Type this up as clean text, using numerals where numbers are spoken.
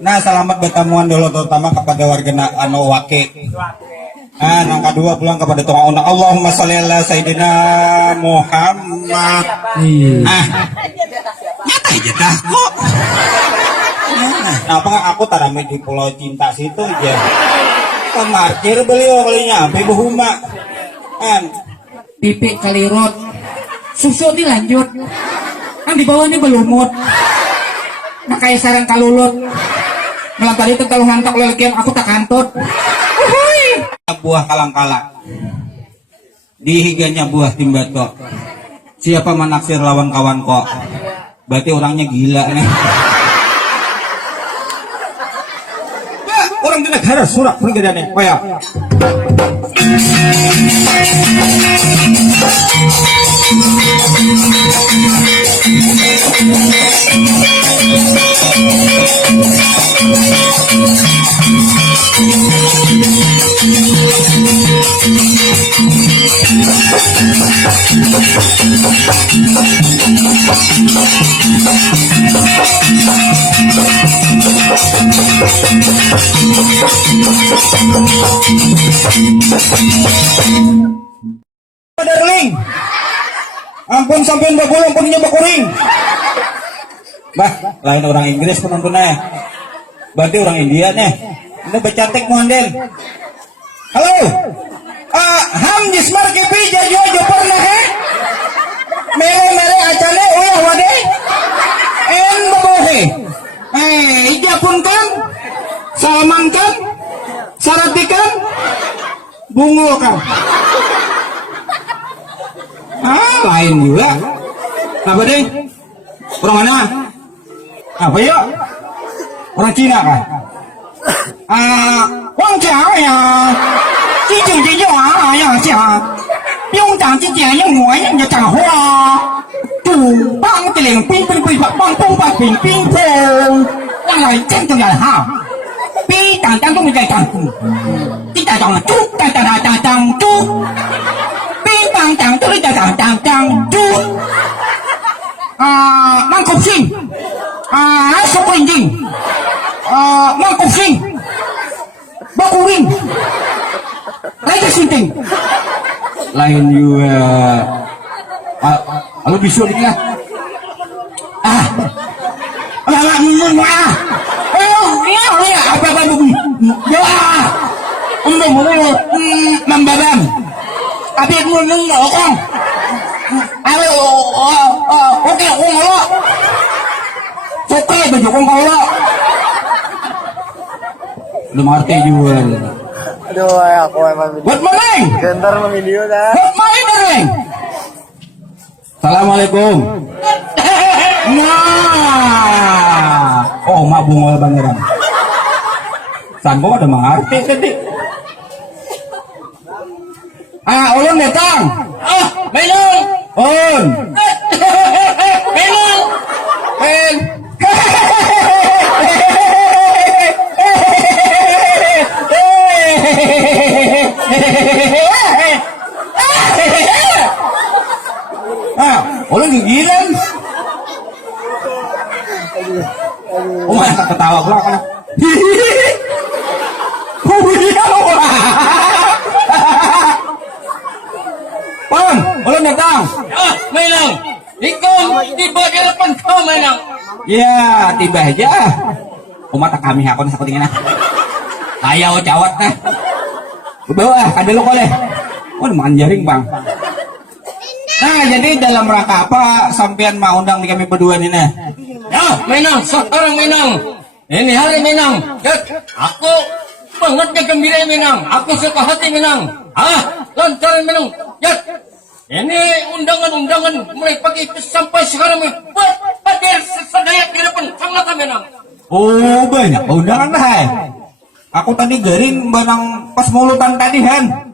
Nah, selamat bertemuan dulu terutama kepada warga anu wake. Nah, yang kedua pulang kepada Tuhan. Allahumma sholli ala sayyidina Muhammad. Nyata aja dah kok. Kenapa nggak aku tarami di Pulau Cinta situ aja. Kemarkir beliau kalinya, Ibu Huma. Kan Pipi kalirot. Susu dilanjut. Kan di bawah ini belumut. Makanya sarang kalulot. Malam tadi itu kalau ngantok lelekian aku tak kantut. Buah kalang-kalang dihiganya buah timbato. Siapa menaksir lawan kawan kok? Berarti orangnya gila nih. Ya, orang di negara surak pergedannya. Oh ya. Darling, ampun sampean bagulung punya bakuring. Bah, lain orang Inggris penontonnya. Berarti orang India nih. Ini bercantik muandel. Halo. Ham jismar kipi jajo pernah he. Mere acane uyah wade. En babohe. Ija pun kan. Salaman kan. Saratikan. Bungo kan. Lain juga. Apa deh? Orang mana? Apa ya? Orang Cina kan? Wang Jiao ya, Jijing Jijing ya Jia, Yong Zhang Jijing Yong Wu Yang Zhang Hua, Du Bang Diling Bing Bing Bing Bang Bong Bang Bing Bing Bong, Yang Lai Zheng Zheng Yan Ha, Bi Dang Dang Dong Zai Dang Du, Di Dang Dang Du Dang Dang Dang Dang Du, Bi Dang Dang Du Dang Dang Dang Dang Du, Mang Kop Sing, Sok Wen Jing, Mang Kop Sing, Bakuring, Raja Sinting, lain juga. Lalu bisu ini lah. Apa membadam. Tapi aku ngomong. Oke, aku ngomong. Oke, baju ngomong. Lu ngerti juga. Aduh, aku emang video. Good morning. Gentar mah video dah. Good morning. Assalamualaikum. Nah, oh mak bungol bangeran. Sambo ada mengerti tadi. Ulun datang. Belum. On. Menang. En. Ah, ulun gigilan. Oh, masa ketawa pula kan. Pam, ulun datang. Ah, menang. Ikaw, tiba di depan kau menang. Ya, tiba aja. Umat kami hakon sa kutingin na. Ayaw cawat na. Bawa, kadalo ko le. Oh, manjaring bang. Nah, jadi dalam rangka apa sampean mau undang di kami berdua ini nah? Ya, menang. Sekarang menang. Ini hari menang. Ya, aku banget gembira menang. Aku suka hati menang. Ah, lancaran menang. Ya, ini undangan-undangan mulai pagi sampai sekarang buat hadir sedaya di depan sangat menang. Oh, banyak undangan lah. Aku tadi garing benang pas mulutan tadi Han.